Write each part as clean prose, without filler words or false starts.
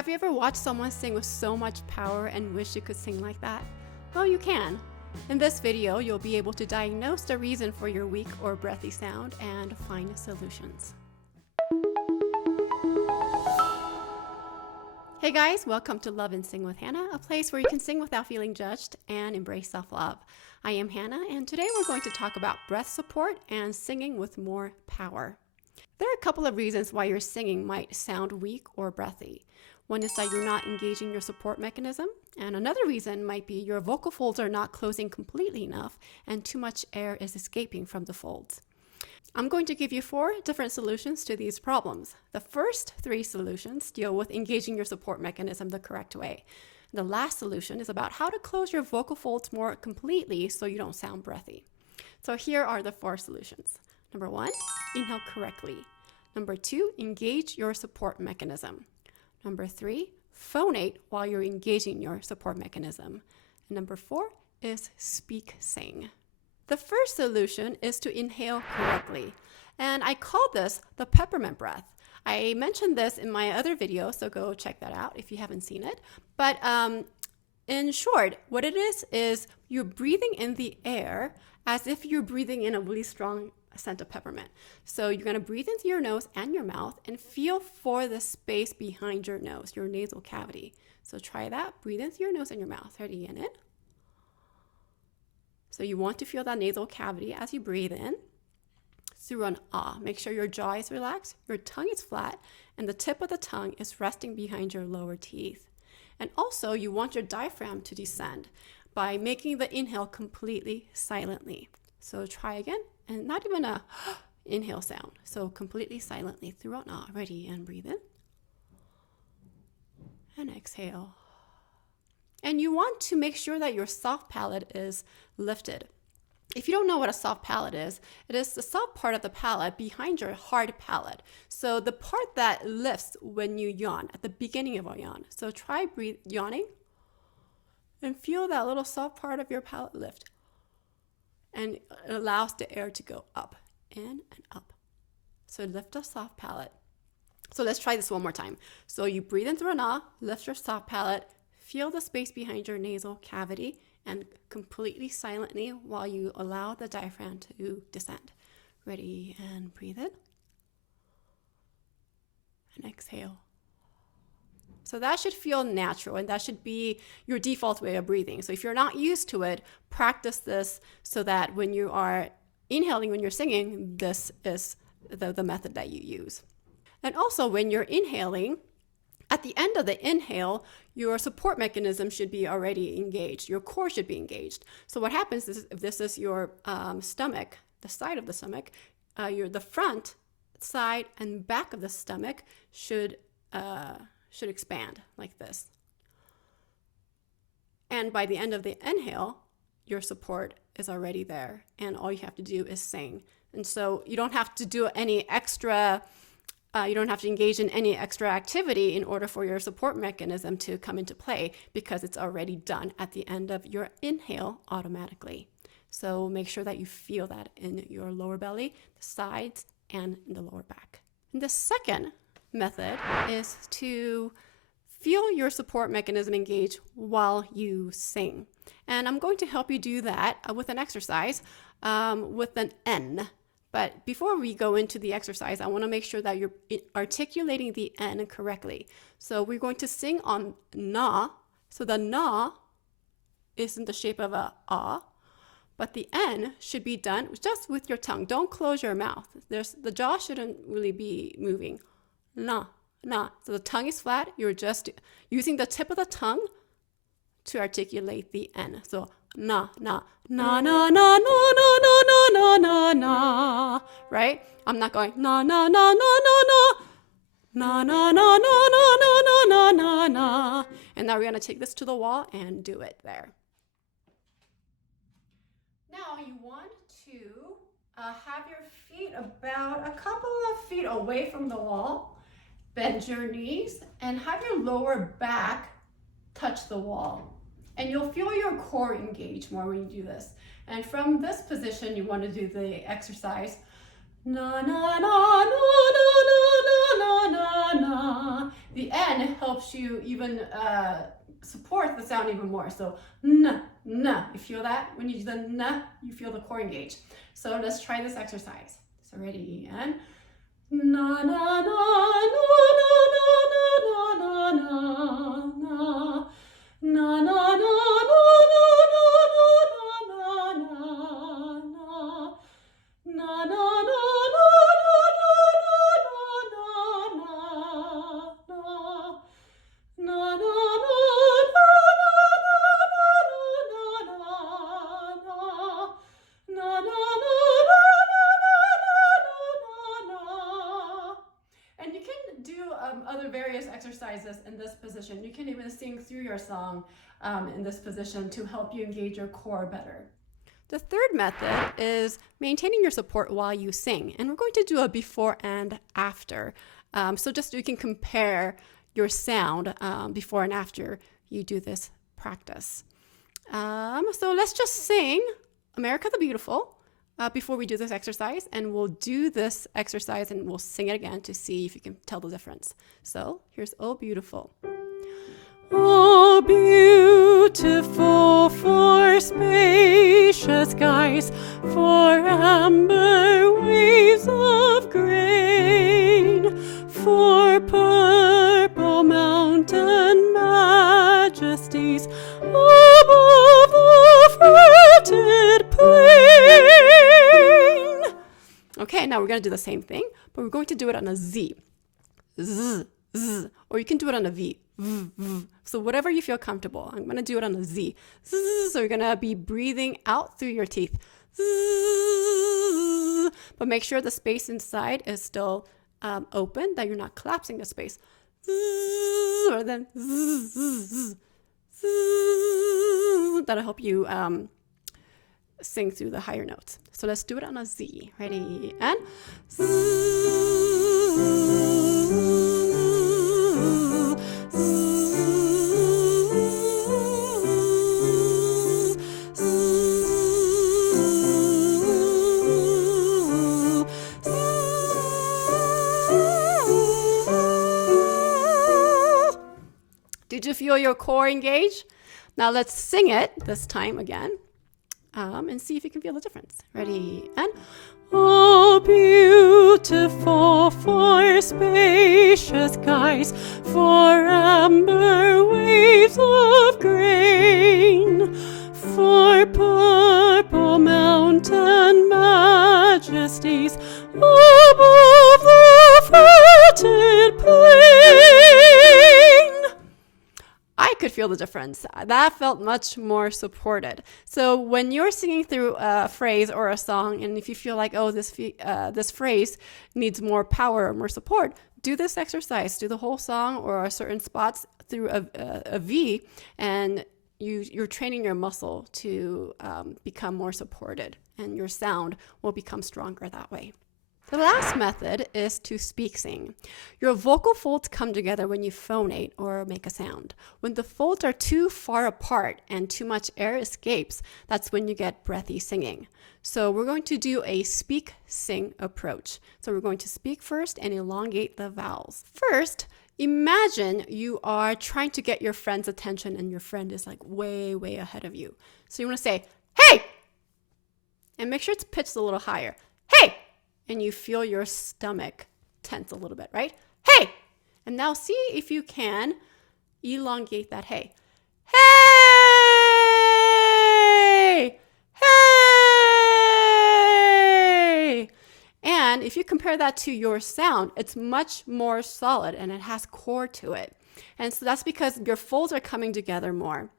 Have you ever watched someone sing with so much power and wish you could sing like that? Well, you can. In this video, you'll be able to diagnose the reason for your weak or breathy sound and find solutions. Hey guys, welcome to Love and Sing with Hannah, a place where you can sing without feeling judged and embrace self-love. I am Hannah, and today we're going to talk about breath support and singing with more power. There are a couple of reasons why your singing might sound weak or breathy. One is that you're not engaging your support mechanism, and another reason might be your vocal folds are not closing completely enough and too much air is escaping from the folds. I'm going to give you 4 different solutions to these problems. The first 3 solutions deal with engaging your support mechanism the correct way. The last solution is about how to close your vocal folds more completely so you don't sound breathy. So here are the 4 solutions. Number 1, inhale correctly. Number 2, engage your support mechanism. Number 3, phonate while you're engaging your support mechanism. And number 4 is speak sing. The first solution is to inhale correctly. And I call this the peppermint breath. I mentioned this in my other video, so go check that out if you haven't seen it. But in short, what it is you're breathing in the air as if you're breathing in a really strong scent of peppermint. So you're going to breathe into your nose and your mouth and feel for the space behind your nose, your nasal cavity. So try that. Breathe into your nose and your mouth. Ready? In it. So you want to feel that nasal cavity as you breathe in through an ah. Make sure your jaw is relaxed, your tongue is flat, and the tip of the tongue is resting behind your lower teeth. And also, you want your diaphragm to descend by making the inhale completely silently. So try again, and not even a inhale sound. So completely silently through an ah. Ready? And breathe in. And exhale. And you want to make sure that your soft palate is lifted. If you don't know what a soft palate is, it is the soft part of the palate behind your hard palate. So the part that lifts when you yawn, at the beginning of a yawn. So try yawning and feel that little soft part of your palate lift. And it allows the air to go up, in and up. So lift a soft palate. So let's try this one more time. So you breathe in through an ah, lift your soft palate, feel the space behind your nasal cavity, and completely silently while you allow the diaphragm to descend. Ready? And breathe in. And exhale. So that should feel natural, and that should be your default way of breathing. So if you're not used to it, practice this so that when you are inhaling, when you're singing, this is the method that you use. And also when you're inhaling, at the end of the inhale, your support mechanism should be already engaged. Your core should be engaged. So what happens is, if this is your stomach, the side of the stomach, the front, side, and back of the stomach should expand like this. And by the end of the inhale, your support is already there, and all you have to do is sing. And so you don't have to do any extra. You don't have to engage in any extra activity in order for your support mechanism to come into play, because it's already done at the end of your inhale automatically. So make sure that you feel that in your lower belly, the sides, and in the lower back. And the second method is to feel your support mechanism engage while you sing. And I'm going to help you do that with an exercise with an N. But before we go into the exercise, I want to make sure that you're articulating the N correctly. So we're going to sing on na. So the na is in the shape of a ah, but the N should be done just with your tongue. Don't close your mouth. The jaw shouldn't really be moving. Na, na. So the tongue is flat. You're just using the tip of the tongue to articulate the N. So na, na, na, na, na, na, na, na, na, na, na, right? I'm not going na, na, na, na, na, na, na, na, na, na, na, na, na, na, na. And now we're going to take this to the wall and do it there. Now you want to have your feet about a couple of feet away from the wall. Bend your knees and have your lower back touch the wall. And you'll feel your core engage more when you do this. And from this position, you want to do the exercise Na na na na na na na na. The N helps you even support the sound even more. So n, n. You feel that? When you do the n, you feel the core engage. So let's try this exercise. So ready, and na na na na na na na na na na na na na. And you can do other various exercises in this position. You can even sing through your song in this position to help you engage your core better. The third method is maintaining your support while you sing. And we're going to do a before and after. So just so you can compare your sound before and after you do this practice. So let's just sing America the Beautiful before we do this exercise. And we'll do this exercise and we'll sing it again to see if you can tell the difference. So here's Oh Beautiful. Oh, beautiful for spacious skies, for amber waves of grain, for purple mountain majesties above the fretted plain. Okay, now we're going to do the same thing, but we're going to do it on a Z. Z, Z. Or you can do it on a V. V, V. So whatever you feel comfortable. I'm going to do it on a Z. Z. So you're going to be breathing out through your teeth. Z. But make sure the space inside is still open, that you're not collapsing the space. Z. Or then Z, Z, Z. Z. That'll help you sing through the higher notes. So let's do it on a Z. Ready? And Z. Did you feel your core engage? Now let's sing it this time again and see if you can feel the difference. Ready? And oh, beautiful for spacious skies, for amber waves of grain, for purple mountain majesties above the fretted plain. I could feel the difference. That felt much more supported. So when you're singing through a phrase or a song, and if you feel like, oh, this phrase needs more power or more support, do this exercise. Do the whole song or certain spots through a V, and you're training your muscle to become more supported, and your sound will become stronger that way. The last method is to speak sing. Your vocal folds come together when you phonate or make a sound. When the folds are too far apart and too much air escapes, that's when you get breathy singing. So we're going to do a speak sing approach. So we're going to speak first and elongate the vowels. First, imagine you are trying to get your friend's attention and your friend is like way, way ahead of you. So you want to say, hey! And make sure it's pitched a little higher. Hey! And you feel your stomach tense a little bit, right? Hey! And now see if you can elongate that hey. Hey! Hey! And if you compare that to your sound, it's much more solid and it has core to it. And so that's because your folds are coming together more.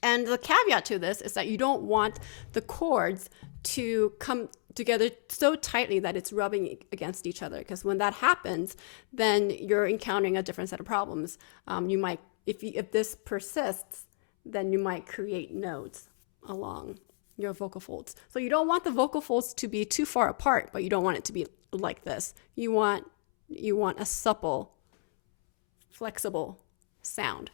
And the caveat to this is that you don't want the chords to come together so tightly that it's rubbing against each other, because when that happens, then you're encountering a different set of problems. You might, if this persists, then you might create nodes along your vocal folds. So you don't want the vocal folds to be too far apart, but you don't want it to be like this. You want a supple, flexible sound.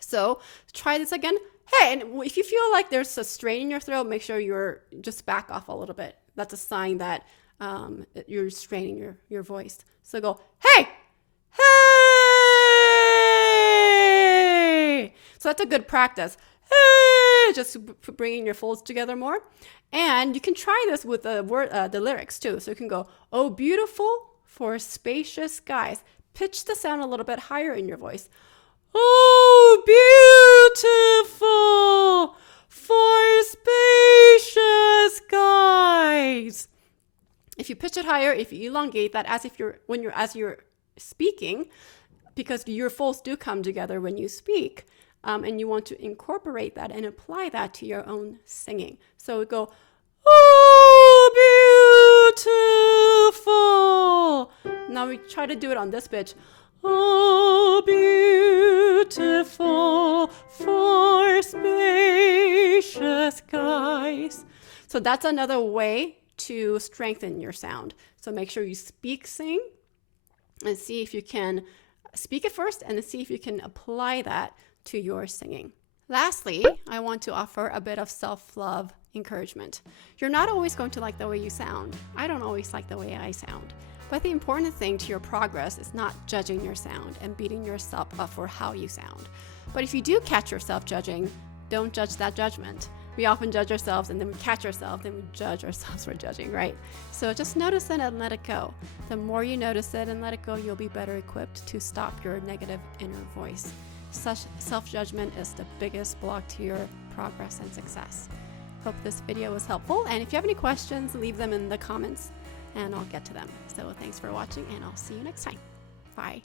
So try this again. Hey, and if you feel like there's a strain in your throat, make sure you're just back off a little bit. That's a sign that you're straining your voice. So go, hey, hey. So that's a good practice. Hey, just bringing your folds together more. And you can try this with the lyrics too. So you can go, oh, beautiful for spacious skies. Pitch the sound a little bit higher in your voice. Oh, beautiful for spacious skies. If you pitch it higher, if you elongate that as you're speaking, because your folds do come together when you speak, and you want to incorporate that and apply that to your own singing. So go, oh, beautiful. Now we try to do it on this pitch. Oh, beautiful for spacious skies. So that's another way to strengthen your sound. So make sure you sing, and see if you can speak it first, and see if you can apply that to your singing. Lastly, I want to offer a bit of self-love encouragement. You're not always going to like the way you sound. I don't always like the way I sound. But the important thing to your progress is not judging your sound and beating yourself up for how you sound. But if you do catch yourself judging, don't judge that judgment. We often judge ourselves, and then we catch ourselves, and we judge ourselves for judging, right? So just notice it and let it go. The more you notice it and let it go, you'll be better equipped to stop your negative inner voice. Such self-judgment is the biggest block to your progress and success. Hope this video was helpful, and if you have any questions, leave them in the comments and I'll get to them. So thanks for watching, and I'll see you next time. Bye.